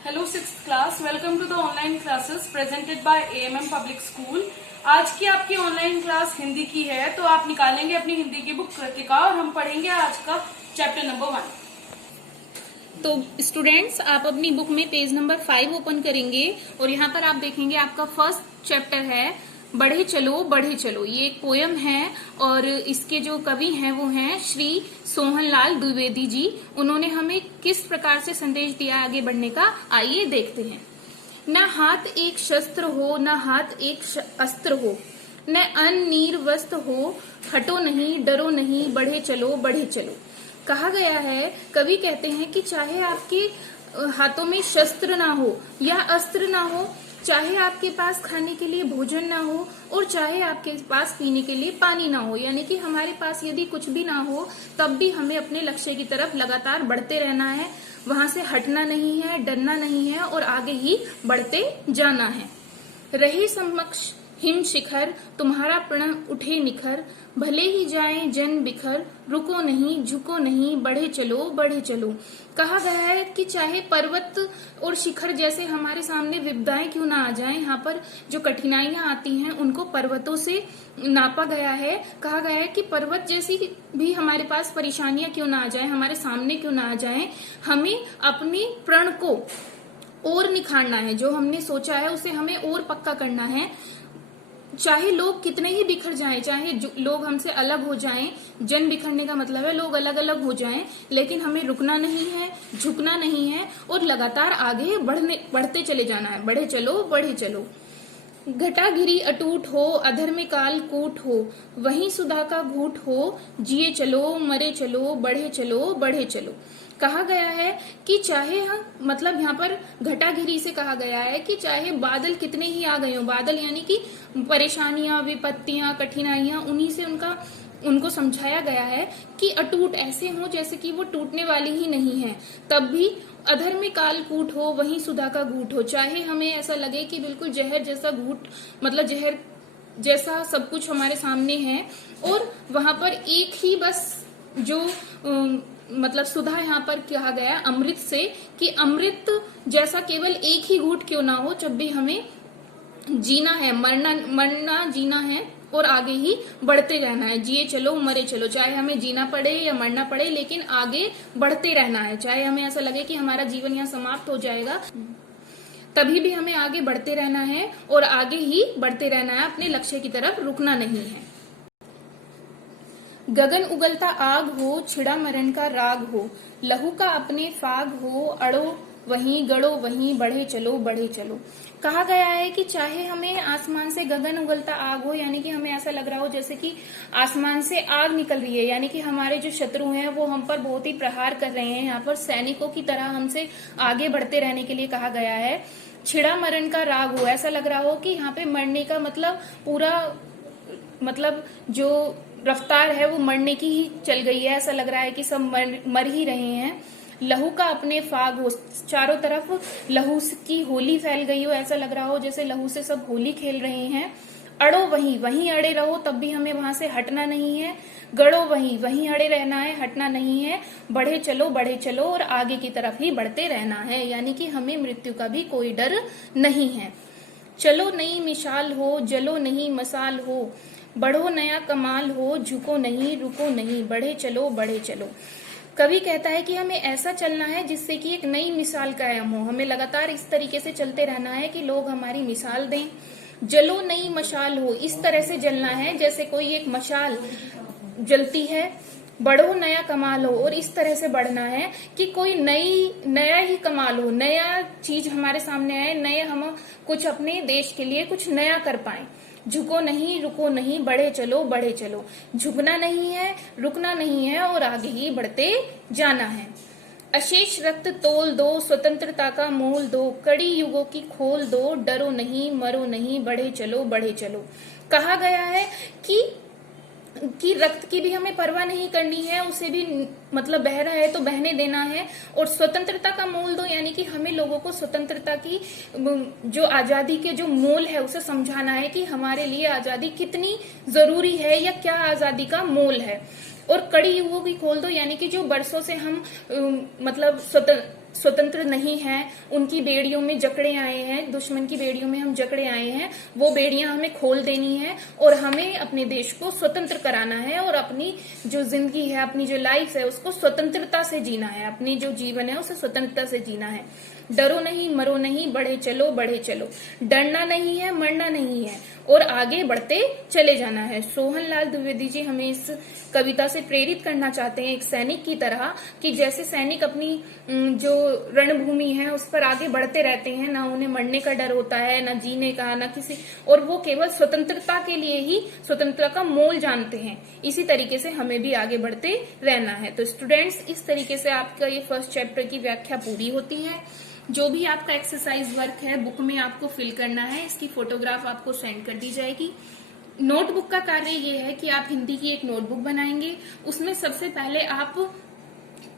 Hello sixth class, welcome to the online classes presented by AMM public school. आज की आपकी online class Hindi की है, तो आप निकालेंगे अपनी हिंदी की बुक कृतिका और हम पढ़ेंगे आज का चैप्टर नंबर 1। तो स्टूडेंट्स, आप अपनी बुक में पेज नंबर 5 ओपन करेंगे और यहाँ पर आप देखेंगे आपका फर्स्ट चैप्टर है बढ़े चलो बढ़े चलो। ये एक पोयम है और इसके जो कवि हैं वो हैं श्री सोहनलाल द्विवेदी जी। उन्होंने हमें किस प्रकार से संदेश दिया आगे बढ़ने का, आइए देखते हैं। न हाथ एक शस्त्र हो, न हाथ एक अस्त्र हो, न अन्न नीर वस्त्र हो, हटो नहीं डरो नहीं बढ़े चलो बढ़े चलो। कहा गया है, कवि कहते हैं कि चाहे आपके हाथों में शस्त्र ना हो या अस्त्र ना हो, चाहे आपके पास खाने के लिए भोजन ना हो और चाहे आपके पास पीने के लिए पानी ना हो, यानी कि हमारे पास यदि कुछ भी ना हो तब भी हमें अपने लक्ष्य की तरफ लगातार बढ़ते रहना है। वहां से हटना नहीं है, डरना नहीं है और आगे ही बढ़ते जाना है। रहे समक्ष हिम शिखर, तुम्हारा प्रण उठे निखर, भले ही जाएं जन बिखर, रुको नहीं झुको नहीं बढ़े चलो बढ़े चलो। कहा गया है कि चाहे पर्वत और शिखर जैसे हमारे सामने विपदाएं क्यों ना आ जाएं, यहाँ पर जो कठिनाइयां आती हैं उनको पर्वतों से नापा गया है। कहा गया है कि पर्वत जैसी भी हमारे पास परेशानियां क्यों ना आ जाएं, हमारे सामने क्यों ना आ जाएं, हमें अपने प्रण को और निखारना है। जो हमने सोचा है उसे हमें और पक्का करना है। चाहे लोग कितने ही बिखर जाएं, चाहे लोग हमसे अलग हो जाएं, जन बिखरने का मतलब है लोग अलग अलग हो जाएं, लेकिन हमें रुकना नहीं है, झुकना नहीं है और लगातार आगे बढ़ते चले जाना है। बढ़े चलो बढ़े चलो। घटा घिरी अटूट हो, अधर में काल कूट हो, वहीं सुधा का घूट हो, जिए चलो मरे चलो बढ़े चलो बढ़े चलो। कहा गया है कि चाहे हम मतलब यहाँ पर घटाघिरी से कहा गया है कि चाहे बादल कितने ही आ गए हो, बादल यानी कि परेशानियां, विपत्तियां, कठिनाइयां, उन्हीं से उनको समझाया गया है कि अटूट ऐसे हो जैसे कि वो टूटने वाली ही नहीं है। तब भी अधर में काल कूट हो, वहीं सुधा का घूट हो। चाहे हमें ऐसा लगे कि बिल्कुल जहर जैसा घूट, मतलब जहर जैसा सब कुछ हमारे सामने है और वहां पर एक ही बस जो मतलब सुधा यहाँ पर कहा गया अमृत से, कि अमृत जैसा केवल एक ही घूंट क्यों ना हो। जब भी हमें जीना है, मरना जीना है और आगे ही बढ़ते रहना है। जिए चलो मरे चलो, चाहे हमें जीना पड़े या मरना पड़े लेकिन आगे बढ़ते रहना है। चाहे हमें ऐसा लगे कि हमारा जीवन यहाँ समाप्त हो जाएगा, तभी भी हमें आगे बढ़ते रहना है और आगे ही बढ़ते रहना है, अपने लक्ष्य की तरफ रुकना नहीं है। गगन उगलता आग हो, छिड़ा मरण का राग हो, लहू का अपने फाग हो, अड़ो वहीं गड़ो वहीं बढ़े चलो बढ़े चलो। कहा गया है कि चाहे हमें आसमान से गगन उगलता आग हो, यानी कि हमें ऐसा लग रहा हो जैसे कि आसमान से आग निकल रही है, यानी कि हमारे जो शत्रु हैं वो हम पर बहुत ही प्रहार कर रहे हैं, यहाँ पर सैनिकों की तरह हमसे आगे बढ़ते रहने के लिए कहा गया है। छिड़ा मरण का राग हो, ऐसा लग रहा हो कि यहाँ पे मरने का मतलब पूरा मतलब जो रफ्तार है वो मरने की ही चल गई है, ऐसा लग रहा है कि सब मर ही रहे हैं। लहू का अपने फाग हो, चारों तरफ लहू की होली फैल गई हो, ऐसा लग रहा हो जैसे लहू से सब होली खेल रहे हैं। अड़ो वहीं वहीं अड़े रहो, तब भी हमें वहां से हटना नहीं है। गड़ो वहीं वहीं अड़े रहना है, हटना नहीं है। बढ़े चलो और आगे की तरफ ही बढ़ते रहना है, यानी कि हमें मृत्यु का भी कोई डर नहीं है। चलो नई मिसाल हो, जलो नहीं मसाल हो, बढ़ो नया कमाल हो, झुको नहीं रुको नहीं बढ़े चलो बढ़े चलो। कवि कहता है कि हमें ऐसा चलना है जिससे कि एक नई मिसाल कायम हो। हमें लगातार इस तरीके से चलते रहना है कि लोग हमारी मिसाल दें। जलो नई मशाल हो, इस तरह से जलना है जैसे कोई एक मशाल जलती है। बढ़ो नया कमाल हो, और इस तरह से बढ़ना है कि कोई नया ही कमाल हो, नया चीज हमारे सामने आए, नए हम कुछ अपने देश के लिए कुछ नया कर पाए। झुको नहीं रुको नहीं बढ़े चलो बढ़े चलो। झुकना नहीं है, रुकना नहीं है और आगे ही बढ़ते जाना है। अशेष रक्त तोल दो, स्वतंत्रता का मोल दो, कड़ी युगों की खोल दो, डरो नहीं मरो नहीं बढ़े चलो बढ़े चलो। कहा गया है कि रक्त की भी हमें परवाह नहीं करनी है, उसे भी मतलब बह रहा है तो बहने देना है। और स्वतंत्रता का मोल दो, यानी कि हमें लोगों को स्वतंत्रता की जो आजादी के जो मोल है उसे समझाना है कि हमारे लिए आजादी कितनी जरूरी है या क्या आजादी का मोल है। और कड़ी युगों की खोल दो, यानी कि जो बरसों से हम मतलब स्वतंत्र नहीं है, उनकी बेड़ियों में जकड़े आए हैं, दुश्मन की बेड़ियों में हम जकड़े आए हैं, वो बेड़ियां हमें खोल देनी है और हमें अपने देश को स्वतंत्र कराना है और अपनी जो जिंदगी है, अपनी जो लाइफ है, उसको स्वतंत्रता से जीना है, अपनी जो जीवन है उसे स्वतंत्रता से जीना है। डरो नहीं, मरो नहीं, बढ़े चलो, बढ़े चलो। डरना नहीं है, मरना नहीं है और आगे बढ़ते चले जाना है। सोहन लाल द्विवेदी जी हमें इस कविता से प्रेरित करना चाहते हैं एक सैनिक की तरह, कि जैसे सैनिक अपनी जो रणभूमि है उस पर आगे बढ़ते रहते हैं, ना उन्हें मरने का डर होता है, ना जीने का, ना किसी, और वो केवल स्वतंत्रता के लिए ही स्वतंत्रता का मोल जानते हैं। इसी तरीके से हमें भी आगे बढ़ते रहना है। तो स्टूडेंट्स, इस तरीके से आपका ये फर्स्ट चैप्टर की व्याख्या पूरी होती है। जो भी आपका एक्सरसाइज वर्क है बुक में आपको फिल करना है, इसकी फोटोग्राफ आपको सेंड कर दी जाएगी। नोटबुक का कार्य ये है कि आप हिंदी की एक नोटबुक बनाएंगे, उसमें सबसे पहले आप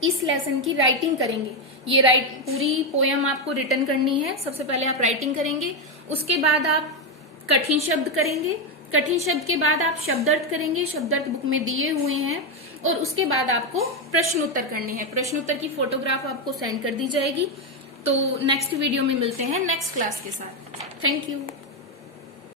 इस लेसन की राइटिंग करेंगे। ये पूरी पोयम आपको रिटर्न करनी है। सबसे पहले आप राइटिंग करेंगे, उसके बाद आप कठिन शब्द करेंगे, कठिन शब्द के बाद आप शब्दार्थ करेंगे, शब्दार्थ बुक में दिए हुए हैं, और उसके बाद आपको प्रश्न उत्तर करने हैं। प्रश्न उत्तर की फोटोग्राफ आपको सेंड कर दी जाएगी। तो नेक्स्ट वीडियो में मिलते हैं नेक्स्ट क्लास के साथ। Thank you.